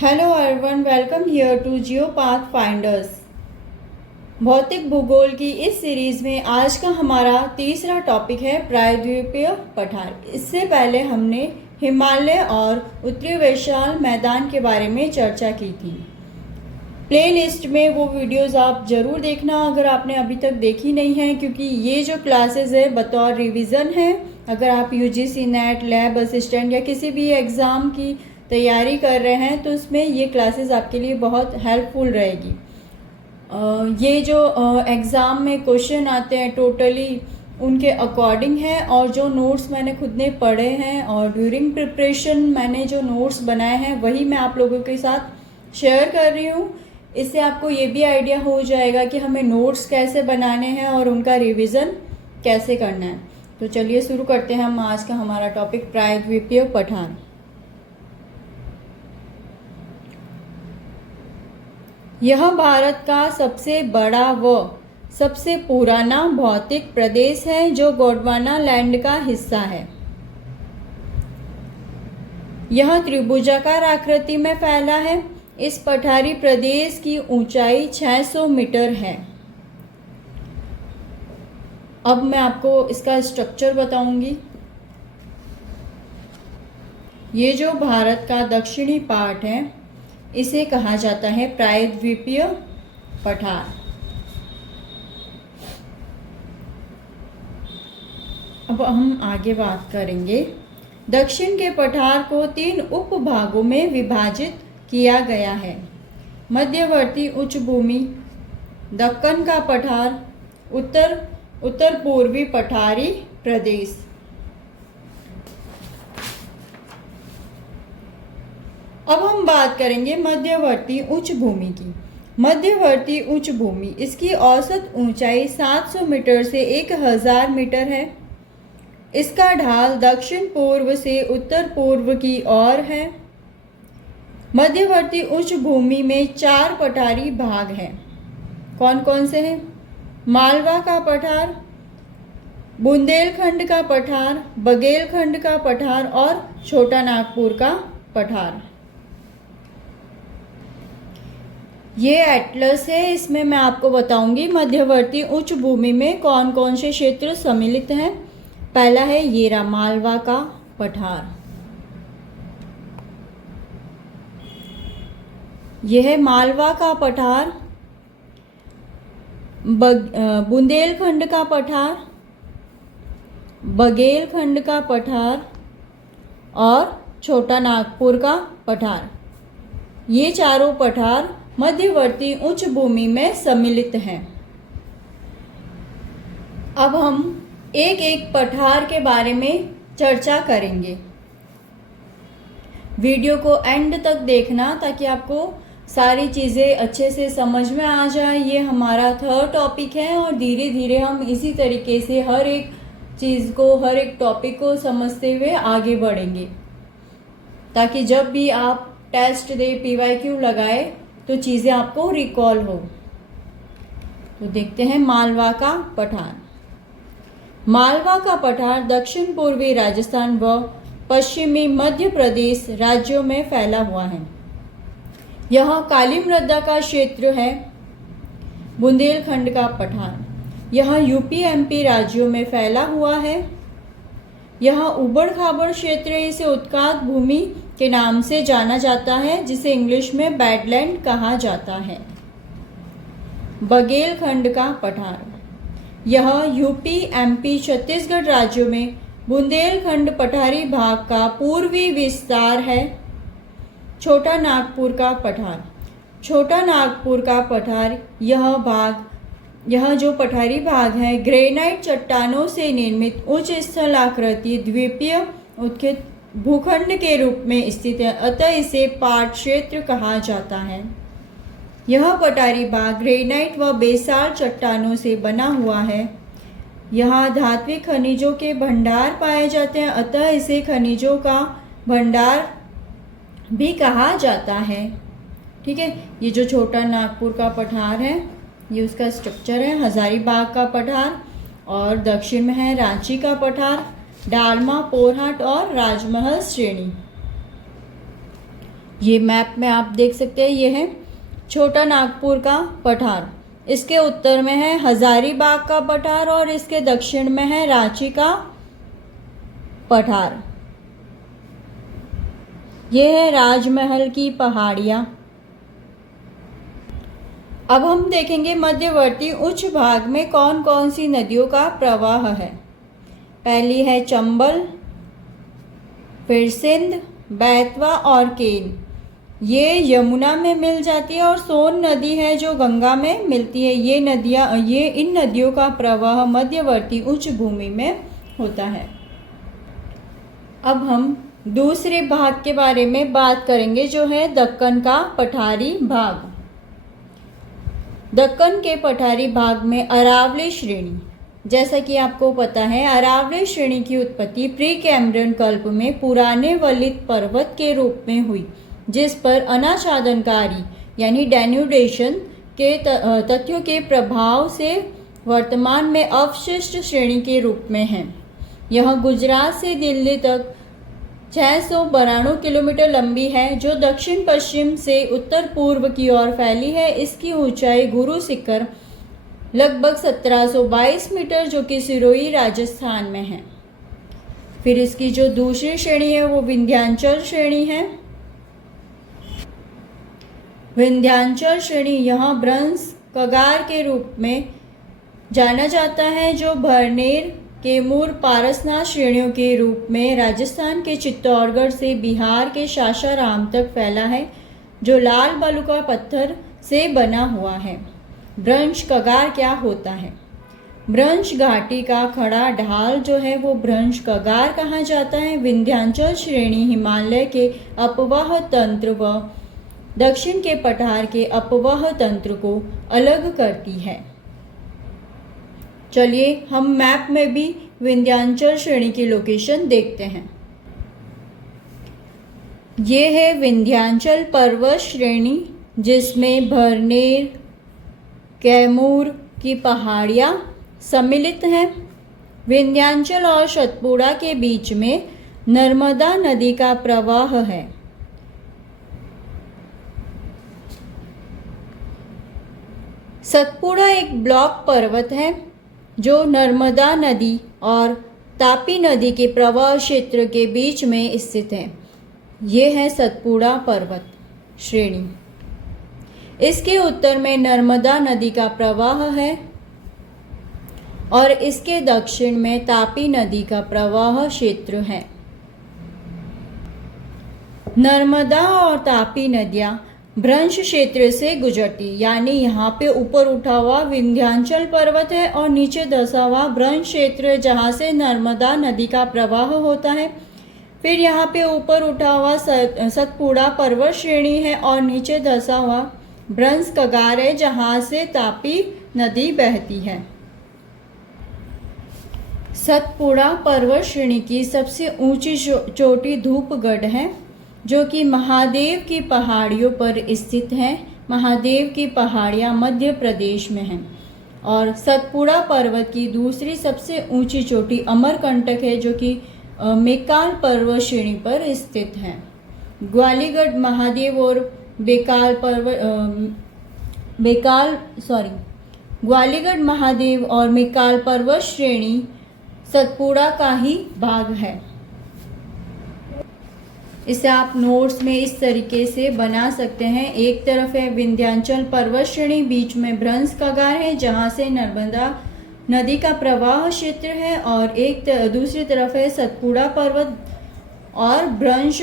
Hello everyone, welcome here to geo path finders. भौतिक भूगोल की इस सीरीज़ में आज का हमारा तीसरा टॉपिक है प्रायद्वीपीय पठार। इससे पहले हमने हिमालय और उत्तरी विशाल मैदान के बारे में चर्चा की थी। प्लेलिस्ट में वो वीडियोस आप ज़रूर देखना अगर आपने अभी तक देखी नहीं है, क्योंकि ये जो क्लासेस है बतौर रिवीजन है। अगर आप यूजीसी नेट, लैब असिस्टेंट या किसी भी एग्ज़ाम की तैयारी कर रहे हैं तो उसमें ये क्लासेस आपके लिए बहुत हेल्पफुल रहेगी। ये जो एग्ज़ाम में क्वेश्चन आते हैं टोटली उनके अकॉर्डिंग है, और जो नोट्स मैंने खुद ने पढ़े हैं और ड्यूरिंग प्रिपरेशन मैंने जो नोट्स बनाए हैं वही मैं आप लोगों के साथ शेयर कर रही हूँ। इससे आपको ये भी आइडिया हो जाएगा कि हमें नोट्स कैसे बनाने हैं और उनका रिवीजन कैसे करना है। तो चलिए शुरू करते हैं हम आज का हमारा टॉपिक प्रायद्वीपीय पठार। यह भारत का सबसे बड़ा व सबसे पुराना भौतिक प्रदेश है जो गोंडवाना लैंड का हिस्सा है। यह त्रिभुजाकार आकृति में फैला है। इस पठारी प्रदेश की ऊंचाई 600 मीटर है। अब मैं आपको इसका स्ट्रक्चर बताऊंगी। ये जो भारत का दक्षिणी पार्ट है इसे कहा जाता है प्रायद्वीपीय पठार। अब हम आगे बात करेंगे। दक्षिण के पठार को 3 उपभागों में विभाजित किया गया है। मध्यवर्ती उच्च भूमि, दक्कन का पठार, उत्तर पूर्वी पठारी प्रदेश। अब हम बात करेंगे मध्यवर्ती उच्च भूमि की। मध्यवर्ती उच्च भूमि, इसकी औसत ऊंचाई 700 मीटर से 1000 मीटर है। इसका ढाल दक्षिण पूर्व से उत्तर पूर्व की ओर है। मध्यवर्ती उच्च भूमि में 4 पठारी भाग हैं। कौन कौन से हैं? मालवा का पठार, बुंदेलखंड का पठार, बघेलखंड का पठार और छोटा नागपुर का पठार। ये एटलस है, इसमें मैं आपको बताऊंगी मध्यवर्ती उच्च भूमि में कौन कौन से क्षेत्र सम्मिलित हैं। पहला है ये रहा मालवा का पठार। यह है मालवा का पठार, बुंदेलखंड का पठार, बघेलखंड का पठार और छोटा नागपुर का पठार। ये चारों पठार मध्यवर्ती उच्च भूमि में सम्मिलित हैं। अब हम एक एक पठार के बारे में चर्चा करेंगे। वीडियो को एंड तक देखना ताकि आपको सारी चीज़ें अच्छे से समझ में आ जाए। ये हमारा 3rd टॉपिक है और धीरे धीरे हम इसी तरीके से हर एक चीज़ को, हर एक टॉपिक को समझते हुए आगे बढ़ेंगे, ताकि जब भी आप टेस्ट दे, PYQ लगाए तो चीज़ें आपको रिकॉल हो। तो देखते हैं मालवा का पठार। मालवा का पठार दक्षिण पूर्वी राजस्थान व पश्चिमी मध्य प्रदेश राज्यों में फैला हुआ है। यह काली मृदा का क्षेत्र है। बुंदेलखंड का पठार, यह UP MP राज्यों में फैला हुआ है। यह उबड़ खाबड़ क्षेत्र, इसे उत्कात भूमि के नाम से जाना जाता है, जिसे इंग्लिश में बैडलैंड कहा जाता है। बघेलखंड का पठार, यह UP MP छत्तीसगढ़ राज्यों में बुंदेलखंड पठारी भाग का पूर्वी विस्तार है। छोटा नागपुर का पठार, छोटा नागपुर का पठार, यह जो पठारी भाग है ग्रेनाइट चट्टानों से निर्मित उच्च स्थलाकृति द्वीपीय उत्खित भूखंड के रूप में स्थित है, अतः इसे पाट क्षेत्र कहा जाता है। यह पठारी भाग ग्रेनाइट व बेसाल्ट चट्टानों से बना हुआ है। यहाँ धात्विक खनिजों के भंडार पाए जाते हैं, अतः इसे खनिजों का भंडार भी कहा जाता है। ठीक है, ये जो छोटा नागपुर का पठार है ये उसका स्ट्रक्चर है। हजारीबाग का पठार और दक्षिण में है रांची का पठार, डालमा, पोरहाट और राजमहल श्रेणी। ये मैप में आप देख सकते हैं, ये है छोटा नागपुर का पठार। इसके उत्तर में है हजारीबाग का पठार और इसके दक्षिण में है रांची का पठार। ये है राजमहल की पहाड़ियाँ। अब हम देखेंगे मध्यवर्ती उच्च भाग में कौन कौन सी नदियों का प्रवाह है। पहली है चंबल, फिर सिंध, बेतवा और केन। ये यमुना में मिल जाती है और सोन नदी है जो गंगा में मिलती है। इन नदियों का प्रवाह मध्यवर्ती उच्च भूमि में होता है। अब हम दूसरे भाग के बारे में बात करेंगे जो है दक्कन का पठारी भाग। दक्कन के पठारी भाग में अरावली श्रेणी, जैसा कि आपको पता है अरावली श्रेणी की उत्पत्ति प्री कैम्ब्रियन कल्प में पुराने वलित पर्वत के रूप में हुई, जिस पर अनाच्छादनकारी यानी डेन्यूडेशन के तथ्यों के प्रभाव से वर्तमान में अवशिष्ट श्रेणी के रूप में है। यह गुजरात से दिल्ली तक 692 किलोमीटर लंबी है, जो दक्षिण पश्चिम से उत्तर पूर्व की ओर फैली है। इसकी ऊंचाई गुरु शिखर लगभग 1722 मीटर, जो कि सिरोही राजस्थान में है। फिर इसकी जो दूसरी श्रेणी है वो विंध्याचल श्रेणी है। विंध्याचल श्रेणी यहाँ ब्रह्मस कगार के रूप में जाना जाता है, जो भरनेर, कैमूर, पारसनाथ श्रेणियों के रूप में राजस्थान के चित्तौड़गढ़ से बिहार के सासाराम तक फैला है, जो लाल बलुका पत्थर से बना हुआ है। ब्रह्मस कगार क्या होता है? ब्रह्मस घाटी का खड़ा ढाल जो है वो ब्रह्मस कगार कहा जाता है। विंध्याचल श्रेणी हिमालय के अपवाह तंत्र व दक्षिण के पठार के अपवाह तंत्र को अलग करती है। चलिए हम मैप में भी विंध्याचल श्रेणी की लोकेशन देखते हैं। ये है विंध्याचल पर्वत श्रेणी, जिसमें भरनेर, कैमूर की पहाड़ियाँ सम्मिलित हैं। विंध्याचल और सतपुड़ा के बीच में नर्मदा नदी का प्रवाह है। सतपुड़ा एक ब्लॉक पर्वत है जो नर्मदा नदी और तापी नदी के प्रवाह क्षेत्र के बीच में स्थित है। ये है सतपुड़ा पर्वत श्रेणी। इसके उत्तर में नर्मदा नदी का प्रवाह है और इसके दक्षिण में तापी नदी का प्रवाह क्षेत्र है। नर्मदा और तापी नदियाँ ब्रह्मस क्षेत्र से गुजरती, यानी यहाँ पे ऊपर उठा हुआ विंध्याचल पर्वत है और नीचे धसा हुआ ब्रह्मस क्षेत्र, जहाँ से नर्मदा नदी का प्रवाह होता है। फिर यहाँ पे ऊपर उठा हुआ सतपुड़ा पर्वत श्रेणी है और नीचे धसा हुआ ब्रह्मस कगार है, जहाँ से तापी नदी बहती है। सतपुड़ा पर्वत श्रेणी की सबसे ऊंची चोटी धूपगढ़ है, जो कि महादेव की पहाड़ियों पर स्थित है। महादेव की पहाड़ियाँ मध्य प्रदेश में हैं। और सतपुड़ा पर्वत की दूसरी सबसे ऊंची चोटी अमरकंटक है, जो कि मेकाल पर्वत श्रेणी पर स्थित है। ग्वालीगढ़ महादेव और ग्वालीगढ़ महादेव और मेकाल पर्वत श्रेणी सतपुड़ा का ही भाग है। इसे आप नोट्स में इस तरीके से बना सकते हैं। एक तरफ है विंध्याचल पर्वत श्रेणी, बीच में ब्रह्मस कगार है जहाँ से नर्मदा नदी का प्रवाह क्षेत्र है, और दूसरी तरफ है सतपुड़ा पर्वत और ब्रह्मस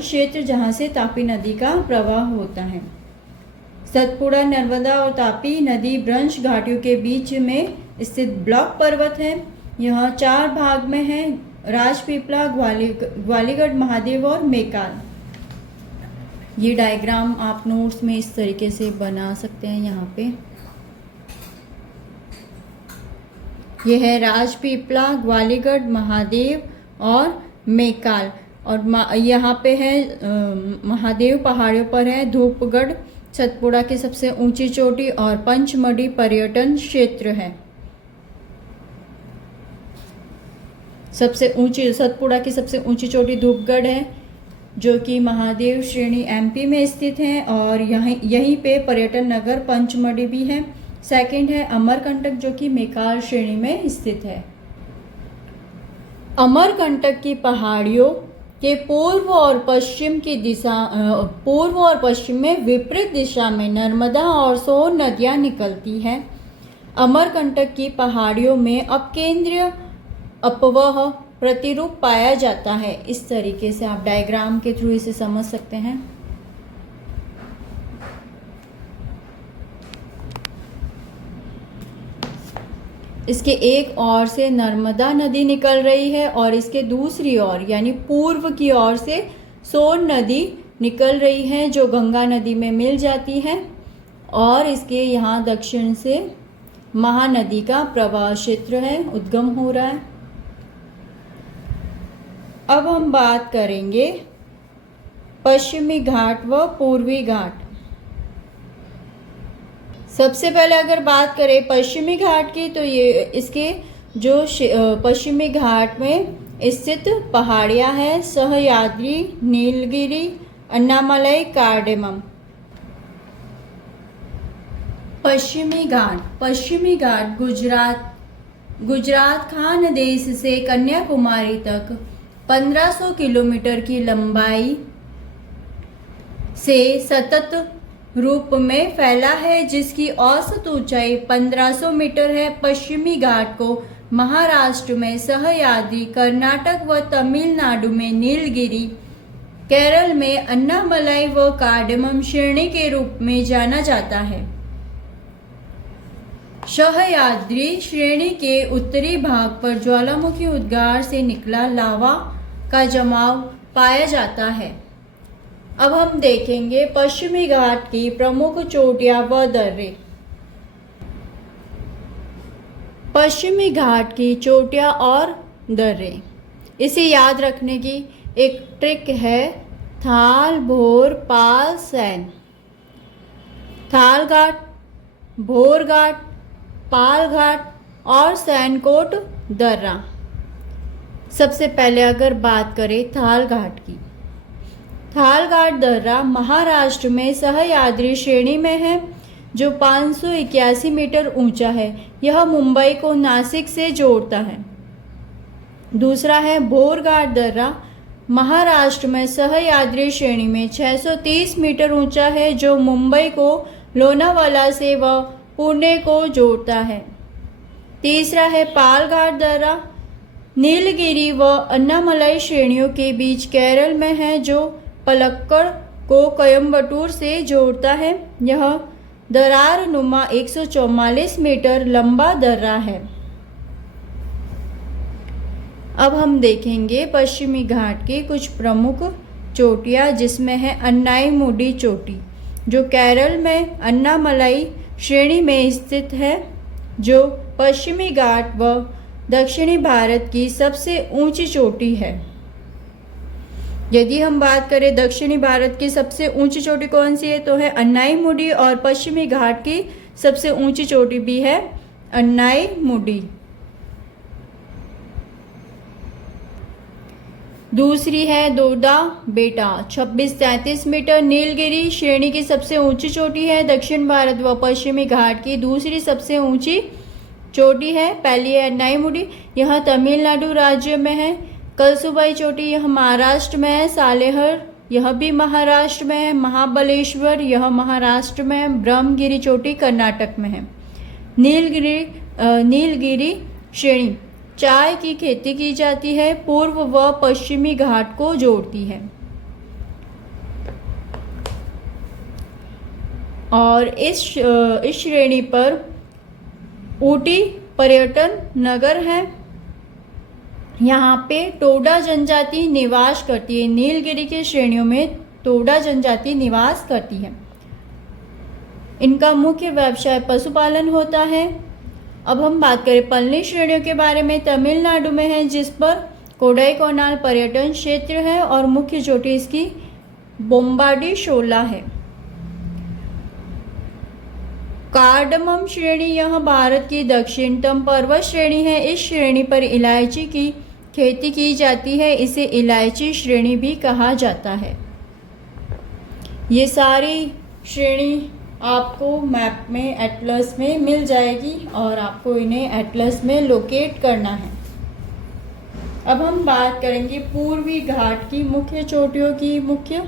क्षेत्र जहाँ से तापी नदी का प्रवाह होता है। सतपुड़ा नर्मदा और तापी नदी ब्रह्मस घाटियों के बीच में स्थित ब्लॉक पर्वत है। यह 4 भाग में है: राजपीपला, ग्वालीगढ़ महादेव और मेकाल। ये डायग्राम आप नोट्स में इस तरीके से बना सकते हैं। यहाँ पे ये है राजपीपला, ग्वालीगढ़ महादेव और मेकाल, और यहाँ पे है महादेव पहाड़ियों पर है धूपगढ़, सतपुड़ा की सबसे ऊंची चोटी और पंचमढ़ी पर्यटन क्षेत्र है। सबसे ऊंची सतपुड़ा की सबसे ऊंची चोटी धूपगढ़ है। जो कि महादेव श्रेणी एमपी में स्थित है और यहीं पे पर्यटन नगर पंचमढ़ी भी है। सेकंड है अमरकंटक, जो कि मेकाल श्रेणी में स्थित है। अमरकंटक की पहाड़ियों के पूर्व और पश्चिम में विपरीत दिशा में नर्मदा और सोन नदियां निकलती हैं। अमरकंटक की पहाड़ियों में अपकेंद्रीय अपवह प्रतिरूप पाया जाता है। इस तरीके से आप डायग्राम के थ्रू इसे समझ सकते हैं। इसके एक ओर से नर्मदा नदी निकल रही है और इसके दूसरी ओर यानी पूर्व की ओर से सोन नदी निकल रही है, जो गंगा नदी में मिल जाती है और इसके यहाँ दक्षिण से महानदी का प्रवाह क्षेत्र है, उद्गम हो रहा है। अब हम बात करेंगे पश्चिमी घाट व पूर्वी घाट। सबसे पहले अगर बात करें पश्चिमी घाट की, तो ये इसके जो पश्चिमी घाट में स्थित पहाड़ियाँ हैं सह्याद्री, नीलगिरी, अन्नामलाई, कार्डेमम। पश्चिमी घाट गुजरात खानदेश से कन्याकुमारी तक 1500 किलोमीटर की लंबाई से सतत रूप में फैला है, जिसकी औसत ऊंचाई 1500 मीटर है। पश्चिमी घाट को महाराष्ट्र में सह्याद्री, कर्नाटक व तमिलनाडु में नीलगिरी, केरल में अन्नामलाई व कार्डेमम श्रेणी के रूप में जाना जाता है। सह्याद्री श्रेणी के उत्तरी भाग पर ज्वालामुखी उद्गार से निकला लावा का जमाव पाया जाता है। अब हम देखेंगे पश्चिमी घाट की प्रमुख चोटियां व दर्रे। पश्चिमी घाट की चोटियां और दर्रे, इसे याद रखने की एक ट्रिक है थाल, भोर, पाल, सैन। थाल घाट, भोर घाट, पाल घाट और सैनकोट दर्रा। सबसे पहले अगर बात करें थाल घाट की, थाल घाट दर्रा महाराष्ट्र में सह्याद्री श्रेणी में है, जो 581 मीटर ऊंचा है। यह मुंबई को नासिक से जोड़ता है। दूसरा है भोर घाट दर्रा, महाराष्ट्र में सह्याद्री श्रेणी में 630 मीटर ऊंचा है, जो मुंबई को लोनावाला से व पुणे को जोड़ता है। तीसरा है पाल घाट दर्रा, नीलगिरी व अन्नामलाई श्रेणियों के बीच केरल में है, जो पलक्कड़ को कोयम्बटूर से जोड़ता है। यह दरार नुमा 144 मीटर लंबा दर्रा है। अब हम देखेंगे पश्चिमी घाट की कुछ प्रमुख चोटियाँ, जिसमें है अन्नाईमुडी चोटी, जो केरल में अन्नामलाई श्रेणी में स्थित है, जो पश्चिमी घाट व दक्षिणी भारत की सबसे ऊंची चोटी है। यदि हम बात करें दक्षिणी भारत की सबसे ऊंची चोटी कौन सी है, तो है अन्नाईमुडी, और पश्चिमी घाट की सबसे ऊंची चोटी भी है अन्नाईमुडी। दूसरी है दोदा बेटा, 2633 मीटर। नीलगिरी श्रेणी की सबसे ऊंची चोटी है, दक्षिण भारत व पश्चिमी घाट की दूसरी सबसे ऊंची चोटी है। पहली है अन्नाईमुडी, यह तमिलनाडु राज्य में है। कलसुबाई चोटी, यह महाराष्ट्र में है। सालेहर, यह भी महाराष्ट्र में है। महाबलेश्वर, यह महाराष्ट्र में है। ब्रह्मगिरी चोटी कर्नाटक में है। नीलगिरी श्रेणी चाय की खेती की जाती है, पूर्व व पश्चिमी घाट को जोड़ती है। और इस श्रेणी पर ऊटी पर्यटन नगर है। यहाँ पे टोडा जनजाति निवास करती है। नीलगिरी की श्रेणियों में टोडा जनजाति निवास करती है। इनका मुख्य व्यवसाय पशुपालन होता है। अब हम बात करें पल्ली श्रेणियों के बारे में, तमिलनाडु में है, जिस पर कोडाईकनाल पर्यटन क्षेत्र है और मुख्य चोटी इसकी बोम्बाडी शोला है। कार्डमम श्रेणी, यह भारत की दक्षिणतम पर्वत श्रेणी है। इस श्रेणी पर इलायची की खेती की जाती है, इसे इलायची श्रेणी भी कहा जाता है। ये सारी श्रेणी आपको मैप में, एटलस में मिल जाएगी और आपको इन्हें एटलस में लोकेट करना है। अब हम बात करेंगे पूर्वी घाट की मुख्य चोटियों की, मुख्य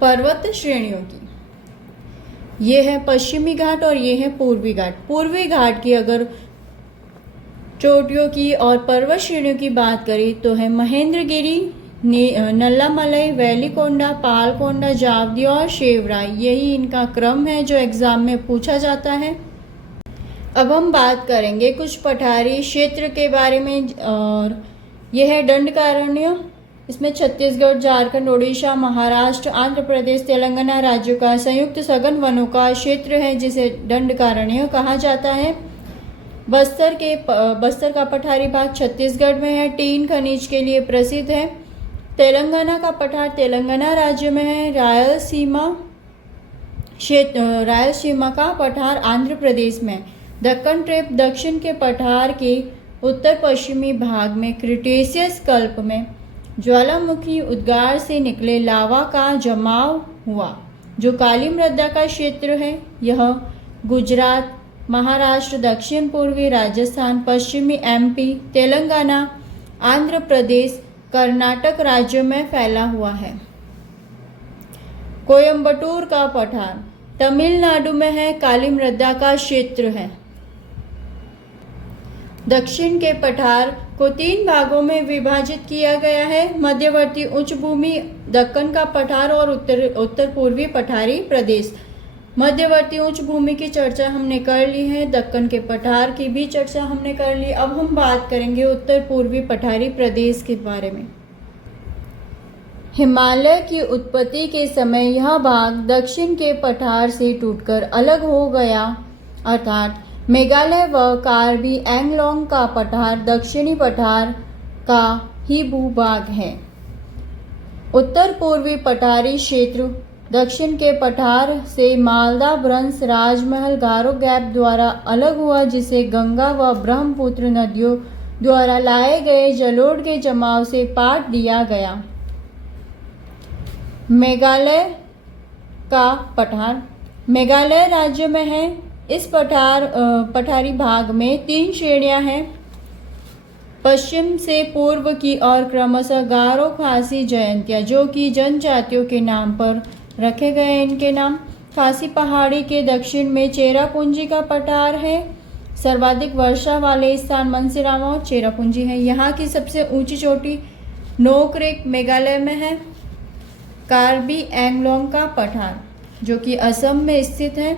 पर्वत श्रेणियों की। ये है पश्चिमी घाट और ये है पूर्वी घाट। पूर्वी घाट की अगर चोटियों की और पर्वत श्रेणियों की बात करें तो है महेंद्रगिरी, नल्लामलई, वेलिकोंडा, पालकोंडा, जावदी और शेवराई। यही इनका क्रम है जो एग्जाम में पूछा जाता है। अब हम बात करेंगे कुछ पठारी क्षेत्र के बारे में और यह है दंडकारण्य। इसमें छत्तीसगढ़, झारखंड, उड़ीसा, महाराष्ट्र, आंध्र प्रदेश, तेलंगाना राज्यों का संयुक्त सघन वनों का क्षेत्र है जिसे दंडकारण्य कहा जाता है। बस्तर का पठारी भाग छत्तीसगढ़ में है, टीन खनिज के लिए प्रसिद्ध है। तेलंगाना का पठार तेलंगाना राज्य में है। रायलसीमा का पठार आंध्र प्रदेश में। दक्कन ट्रेप दक्षिण के पठार के उत्तर पश्चिमी भाग में क्रिटेशियस कल्प में ज्वालामुखी उद्गार से निकले लावा का जमाव हुआ जो काली मृदा का क्षेत्र है। यह गुजरात, महाराष्ट्र, दक्षिण पूर्वी राजस्थान, पश्चिमी एमपी, तेलंगाना, आंध्र प्रदेश, कर्नाटक राज्यों में फैला हुआ है। कोयम्बटूर का पठार तमिलनाडु में है, काली मृदा का क्षेत्र है। दक्षिण के पठार को 3 भागों में विभाजित किया गया है, मध्यवर्ती उच्च भूमि, दक्कन का पठार और उत्तर पूर्वी पठारी प्रदेश। मध्यवर्ती उच्च भूमि की चर्चा हमने कर ली है, दक्कन के पठार की भी चर्चा हमने कर ली। अब हम बात करेंगे उत्तर पूर्वी पठारी प्रदेश के बारे में। हिमालय की उत्पत्ति के समय यह भाग दक्षिण के पठार से टूटकर अलग हो गया, अर्थात मेघालय व कार्बी एंगलोंग का पठार दक्षिणी पठार का ही भूभाग है। उत्तर पूर्वी पठारी क्षेत्र दक्षिण के पठार से मालदा, भ्रंश, राजमहल, गारो गैप द्वारा अलग हुआ जिसे गंगा व ब्रह्मपुत्र नदियों द्वारा लाए गए जलोढ़ के जमाव से पाट दिया गया। मेघालय का पठार मेघालय राज्य में है। इस पठारी भाग में 3 श्रेणियां हैं। पश्चिम से पूर्व की ओर क्रमशः गारो, खासी, जयंतिया जो कि जनजातियों के नाम पर रखे गए हैं इनके नाम। खासी पहाड़ी के दक्षिण में चेरापूंजी का पठार है। सर्वाधिक वर्षा वाले स्थान मनसिरामा और चेरापूंजी है। यहाँ की सबसे ऊंची चोटी नोकरेक मेघालय में है। कार्बी एंगलोंग का पठार जो कि असम में स्थित है,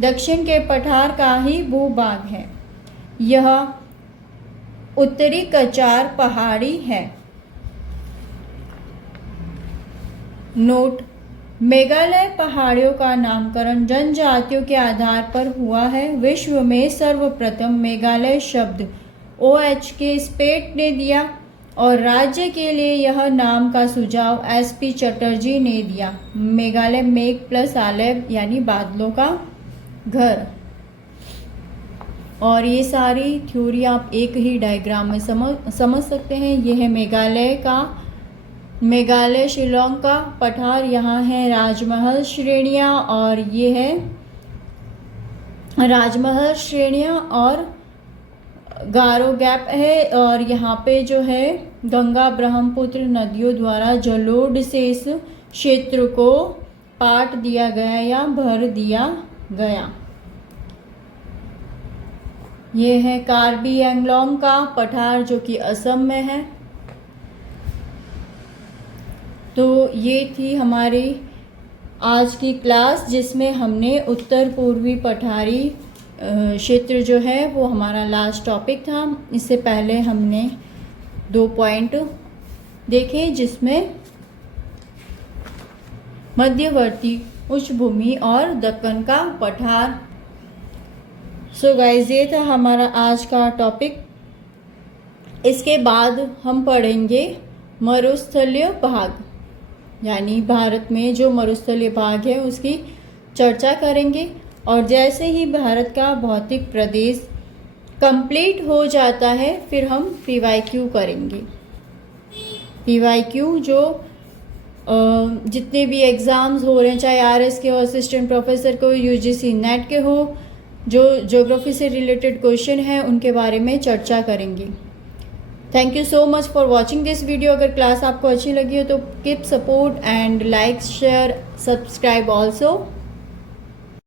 दक्षिण के पठार का ही भूभाग है। यह उत्तरी कचार पहाड़ी है। नोट: मेघालय पहाड़ियों का नामकरण जनजातियों के आधार पर हुआ है। विश्व में सर्वप्रथम मेघालय शब्द OH के स्पेट ने दिया और राज्य के लिए यह नाम का सुझाव SP चटर्जी ने दिया। मेघालय मेघ प्लस आलय यानी बादलों का घर। और ये सारी थ्योरी आप एक ही डायग्राम में समझ सकते हैं। यह है मेघालय शिलोंग का पठार। यहाँ है राजमहल श्रेणियाँ और ये है राजमहल श्रेणियाँ और गारो गैप है। और यहाँ पे जो है गंगा ब्रह्मपुत्र नदियों द्वारा जलोढ़ से इस क्षेत्र को पाट दिया गया या भर दिया गया। ये है कार्बी एंगलोंग का पठार जो कि असम में है। तो ये थी हमारी आज की क्लास जिसमें हमने उत्तर पूर्वी पठारी क्षेत्र जो है वो हमारा लास्ट टॉपिक था। इससे पहले हमने 2 पॉइंट देखे जिसमें मध्यवर्ती उच्च भूमि और दक्कन का पठार। सो गाइस ये था हमारा आज का टॉपिक। इसके बाद हम पढ़ेंगे मरुस्थलीय भाग, यानी भारत में जो मरुस्थलीय भाग है उसकी चर्चा करेंगे। और जैसे ही भारत का भौतिक प्रदेश कंप्लीट हो जाता है फिर हम PYQ करेंगे। PYQ जो जितने भी एग्ज़ाम्स हो रहे हैं, चाहे RS के हो, असिस्टेंट प्रोफेसर को, UGC नेट के हो, जो ज्योग्राफी से रिलेटेड क्वेश्चन हैं उनके बारे में चर्चा करेंगे। Thank you so much for watching this video. अगर क्लास आपको अच्छी लगी हो तो keep support and like share subscribe also.